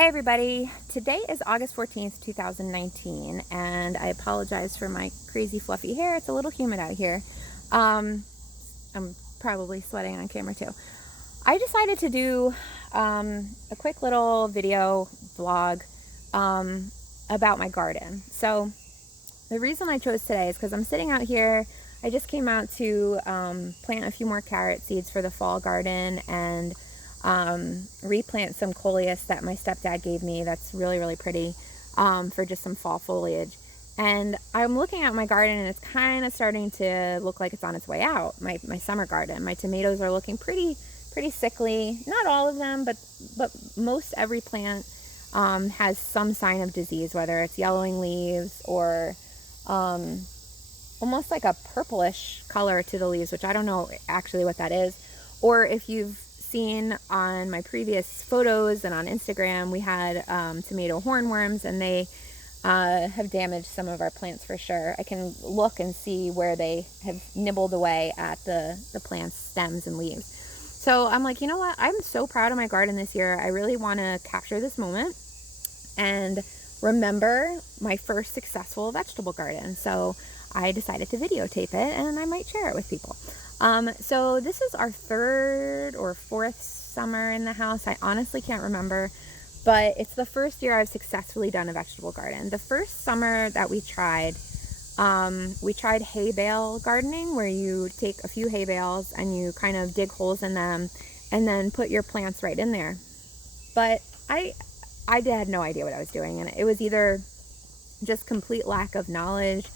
Hey everybody, today is August 14th, 2019, and I apologize for my crazy fluffy hair. It's a little humid out here. I'm probably sweating on camera too. I decided to do a quick little video vlog about my garden. So the reason I chose today is because I'm sitting out here. I just came out to plant a few more carrot seeds for the fall garden and replant some coleus that my stepdad gave me that's really pretty for just some fall foliage. And I'm looking at my garden and it's kind of starting to look like it's on its way out. My summer garden. My tomatoes are looking pretty sickly. Not all of them, but most every plant has some sign of disease, whether it's yellowing leaves or almost like a purplish color to the leaves, which I don't know actually what that is. Or if you've seen on my previous photos and on Instagram, we had tomato hornworms, and they have damaged some of our plants for sure. I can look and see where they have nibbled away at the plant's stems and leaves. So I'm like, you know what? I'm so proud of my garden this year. I really want to capture this moment and remember my first successful vegetable garden. So I decided to videotape it, and I might share it with people. So this is our third or fourth summer in the house. I honestly can't remember, but it's the first year I've successfully done a vegetable garden. The first summer that we tried hay bale gardening, where you take a few hay bales and you kind of dig holes in them and then put your plants right in there. But I had no idea what I was doing, and it was either just complete lack of knowledge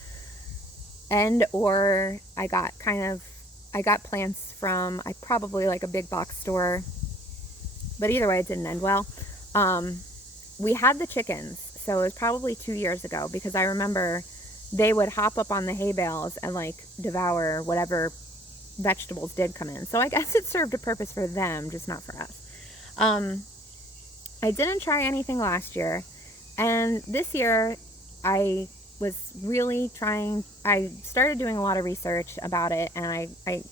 or I got plants from probably like a big box store, but either way it didn't end well. We had the chickens, so it was probably 2 years ago, because I remember they would hop up on the hay bales and like devour whatever vegetables did come in. So I guess it served a purpose for them, just not for us. I didn't try anything last year, and this year I was really trying. I started doing a lot of research about it, and I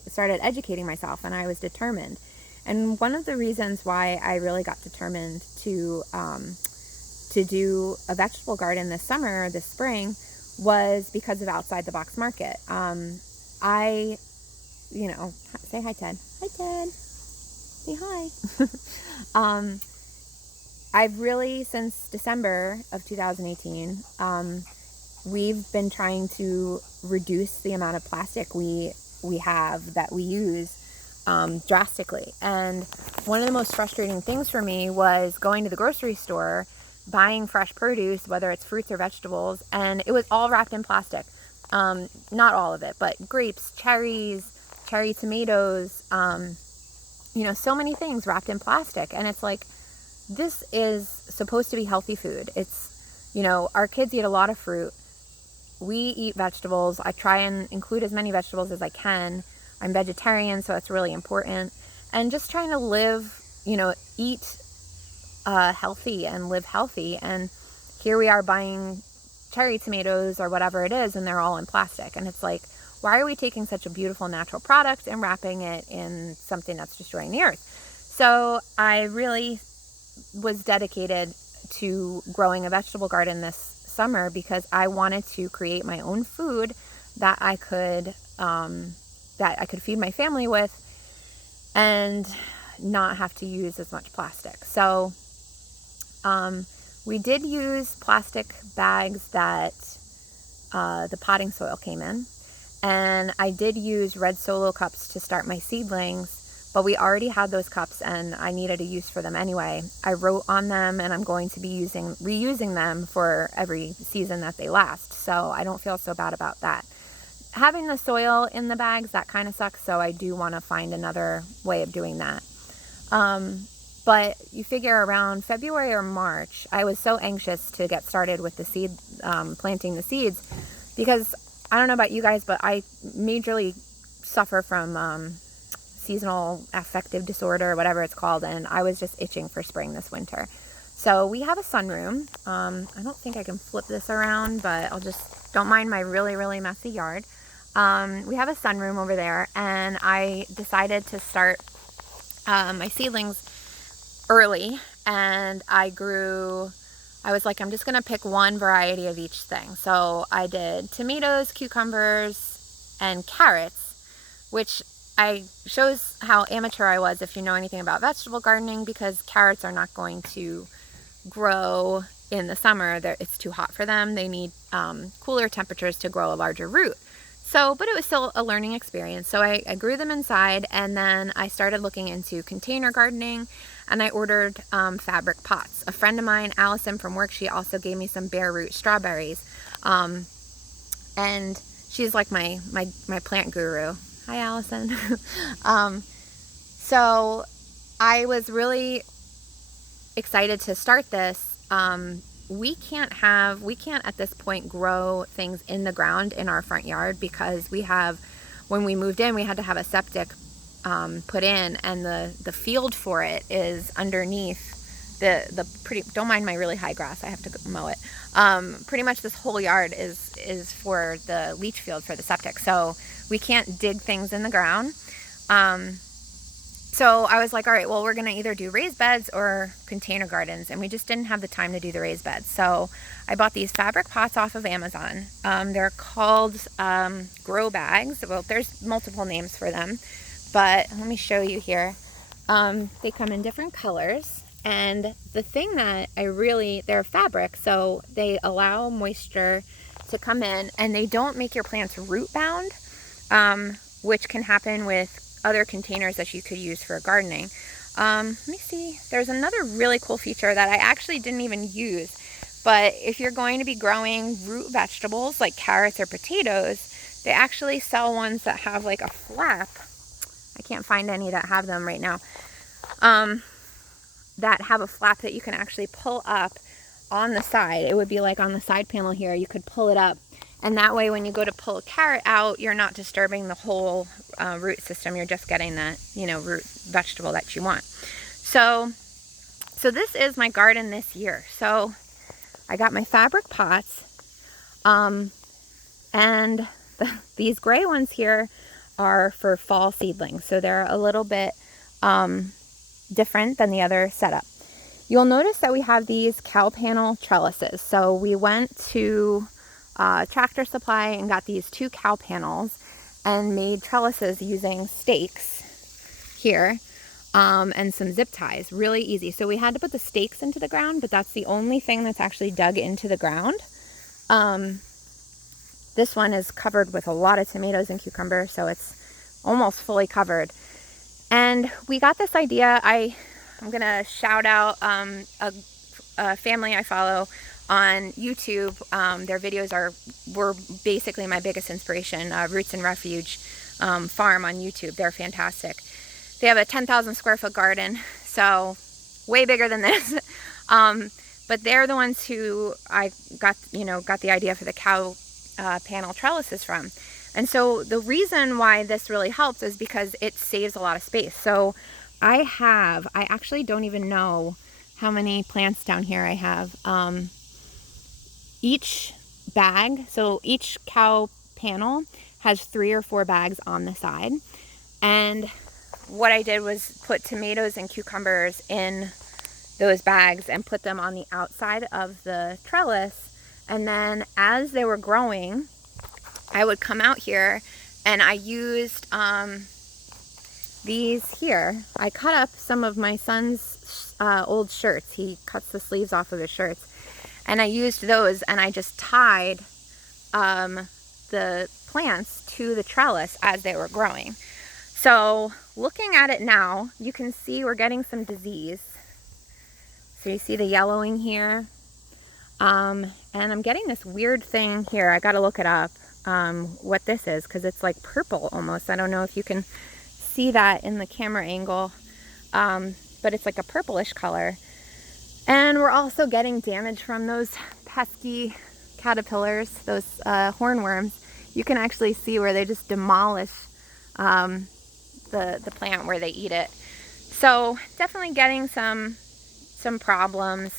started educating myself, and I was determined. And one of the reasons why I really got determined to do a vegetable garden this spring, was because of Outside the Box Market. Say hi, Ted. Hi, Ted. Say hi. I've really, since December of 2018, we've been trying to reduce the amount of plastic we have that we use drastically. And one of the most frustrating things for me was going to the grocery store, buying fresh produce, whether it's fruits or vegetables, and it was all wrapped in plastic. Not all of it, but grapes, cherry tomatoes, so many things wrapped in plastic. And it's like, this is supposed to be healthy food. It's, our kids eat a lot of fruit. We eat vegetables. I try and include as many vegetables as I can. I'm vegetarian, so it's really important. And just trying to live, eat healthy and live healthy. And here we are buying cherry tomatoes or whatever it is, and they're all in plastic. And it's like, why are we taking such a beautiful natural product and wrapping it in something that's destroying the earth? So I really was dedicated to growing a vegetable garden this summer, because I wanted to create my own food that I could feed my family with and not have to use as much plastic. So we did use plastic bags that the potting soil came in, and I did use red Solo cups to start my seedlings, but we already had those cups and I needed a use for them anyway. I wrote on them, and I'm going to be reusing them for every season that they last, so I don't feel so bad about that. Having the soil in the bags, that kind of sucks, so I do want to find another way of doing that. But you figure around February or March, I was so anxious to get started with the planting the seeds, because I don't know about you guys, but I majorly suffer from seasonal affective disorder, whatever it's called, and I was just itching for spring this winter. So we have a sunroom. I don't think I can flip this around, but don't mind my really messy yard. We have a sunroom over there, and I decided to start my seedlings early and I was like, I'm just gonna pick one variety of each thing. So I did tomatoes, cucumbers, and carrots, which shows how amateur I was if you know anything about vegetable gardening, because carrots are not going to grow in the summer. It's too hot for them. They need cooler temperatures to grow a larger root. So, but it was still a learning experience. So I grew them inside, and then I started looking into container gardening, and I ordered fabric pots. A friend of mine, Allison from work, she also gave me some bare root strawberries. And she's like my plant guru. Hi, Allison. So I was really excited to start this. We can't at this point grow things in the ground in our front yard, because when we moved in, we had to have a septic put in, and the field for it is underneath don't mind my really high grass, I have to mow it. Pretty much this whole yard is for the leach field for the septic, so we can't dig things in the ground. So I was like, all right, well, we're going to either do raised beds or container gardens, and we just didn't have the time to do the raised beds. So I bought these fabric pots off of Amazon. They're called grow bags. Well, there's multiple names for them, but let me show you here. They come in different colors, and the thing that they're fabric, so they allow moisture to come in, and they don't make your plants root bound, which can happen with other containers that you could use for gardening. Let me see. There's another really cool feature that I actually didn't even use, but if you're going to be growing root vegetables like carrots or potatoes, they actually sell ones that have like a flap. I can't find any that have them right now. That have a flap that you can actually pull up on the side. It would be like on the side panel here. You could pull it up, and that way when you go to pull a carrot out, you're not disturbing the whole root system. You're just getting that, root vegetable that you want. So this is my garden this year. So I got my fabric pots, and these gray ones here are for fall seedlings. So they're a little bit different than the other setup. You'll notice that we have these cow panel trellises. So we went to Tractor Supply and got these 2 cow panels and made trellises using stakes here and some zip ties. Really easy. So we had to put the stakes into the ground, but that's the only thing that's actually dug into the ground. This one is covered with a lot of tomatoes and cucumbers, so it's almost fully covered. And we got this idea. I'm gonna shout out a family I follow on YouTube. Their videos were basically my biggest inspiration. Roots and Refuge farm on YouTube. They're fantastic. They have a 10,000 square foot garden, so way bigger than this. But they're the ones who I got the idea for the cow panel trellises from. And so the reason why this really helps is because it saves a lot of space. So I actually don't even know how many plants down here I have. Each bag, so each cow panel has 3 or 4 bags on the side. And what I did was put tomatoes and cucumbers in those bags and put them on the outside of the trellis. And then as they were growing, I would come out here and I used these here. I cut up some of my son's old shirts. He cuts the sleeves off of his shirts. And I used those, and I just tied the plants to the trellis as they were growing. So looking at it now, you can see we're getting some disease. So you see the yellowing here. And I'm getting this weird thing here. I gotta look it up, what this is, because it's like purple almost. I don't know if you can see that in the camera angle, but it's like a purplish color. And we're also getting damage from those pesky caterpillars, those hornworms. You can actually see where they just demolish the plant where they eat it. So definitely getting some problems.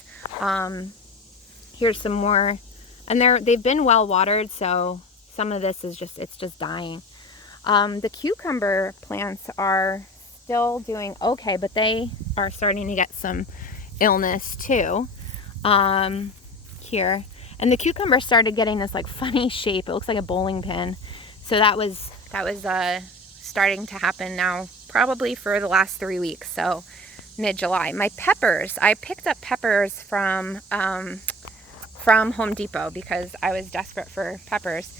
Here's some more, and they've been well watered, so some of this is just dying. The cucumber plants are still doing okay, but they are starting to get some illness too. Here. And the cucumber started getting this like funny shape. It looks like a bowling pin. So that was starting to happen now, probably for the last 3 weeks. So mid-July. My peppers, I picked up peppers from Home Depot because I was desperate for peppers,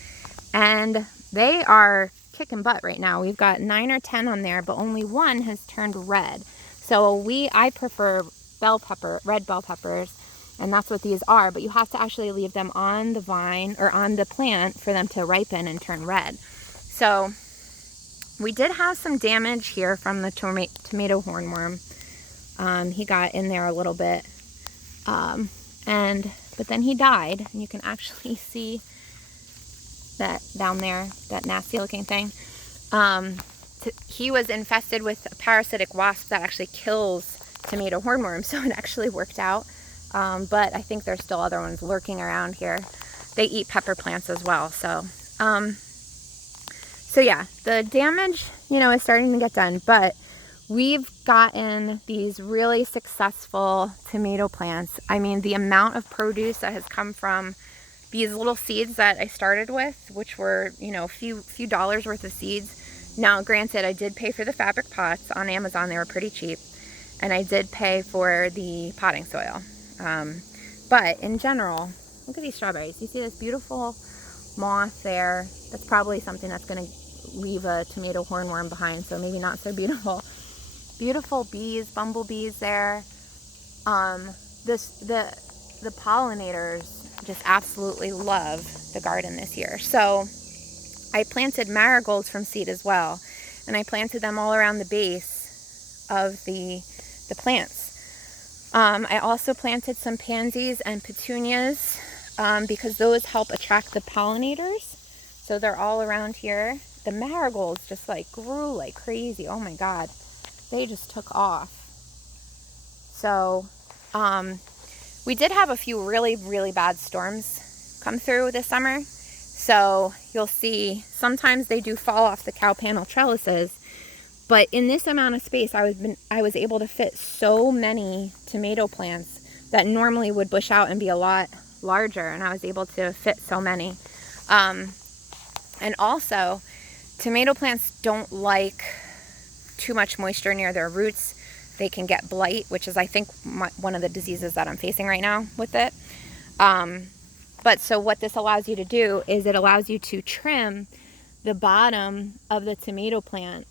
and they are kicking butt right now. We've got 9 or 10 on there, but only one has turned red. So I prefer red bell peppers, and that's what these are, but you have to actually leave them on the vine or on the plant for them to ripen and turn red. So we did have some damage here from the tomato hornworm. He got in there a little bit, but then he died, and you can actually see that down there, that nasty looking thing. He was infested with a parasitic wasp that actually kills tomato hornworms, so it actually worked out. But I think there's still other ones lurking around here. They eat pepper plants as well. So yeah, the damage, is starting to get done, but we've gotten these really successful tomato plants. I mean, the amount of produce that has come from these little seeds that I started with, which were, a few dollars worth of seeds. Now, granted, I did pay for the fabric pots on Amazon. They were pretty cheap. And I did pay for the potting soil. But in general, look at these strawberries. You see this beautiful moth there? That's probably something that's going to leave a tomato hornworm behind, so maybe not so beautiful. Beautiful bees, bumblebees there. The pollinators just absolutely love the garden this year. So I planted marigolds from seed as well, and I planted them all around the base of the plants. I also planted some pansies and petunias because those help attract the pollinators. So they're all around here. The marigolds just like grew like crazy. Oh my God, they just took off. So we did have a few really, really bad storms come through this summer. So you'll see sometimes they do fall off the cow panel trellises. But in this amount of space, I was able to fit so many tomato plants that normally would bush out and be a lot larger, and I was able to fit so many. And also, tomato plants don't like too much moisture near their roots. They can get blight, which is, I think, one of the diseases that I'm facing right now with it. But so what this allows you to do is it allows you to trim the bottom of the tomato plant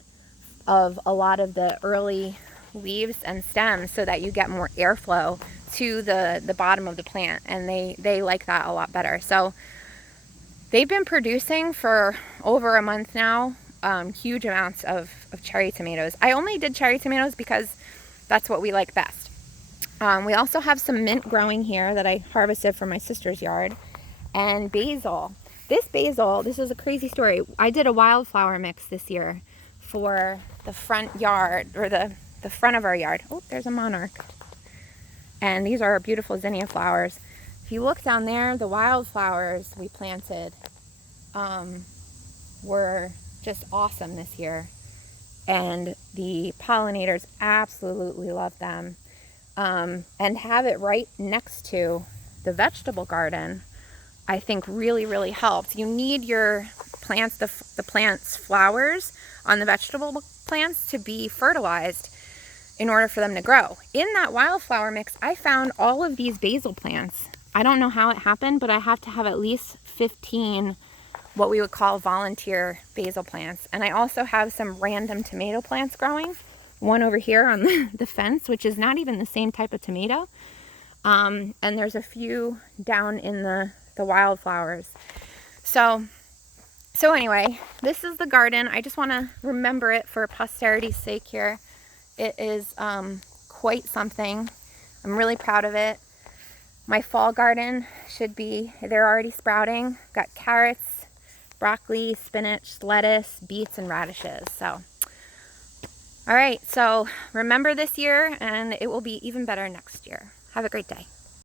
of a lot of the early leaves and stems so that you get more airflow to the bottom of the plant, and they like that a lot better. So they've been producing for over a month now, huge amounts of cherry tomatoes. I only did cherry tomatoes because that's what we like best. We also have some mint growing here that I harvested from my sister's yard, and basil. This is a crazy story. I did a wildflower mix this year for the front yard, or the front of our yard. Oh, there's a monarch. And these are our beautiful zinnia flowers. If you look down there, the wildflowers we planted were just awesome this year. And the pollinators absolutely love them. And have it right next to the vegetable garden, I think really, really helps. You need your plants, the plants' flowers on the vegetable plants to be fertilized in order for them to grow. In that wildflower mix, I found all of these basil plants. I don't know how it happened, but I have to have at least 15 what we would call volunteer basil plants. And I also have some random tomato plants growing. One over here on the fence, which is not even the same type of tomato. And there's a few down in the wildflowers. So anyway, this is the garden. I just want to remember it for posterity's sake here. It is quite something. I'm really proud of it. My fall garden they're already sprouting. Got carrots, broccoli, spinach, lettuce, beets, and radishes. So, all right, so remember this year, and it will be even better next year. Have a great day.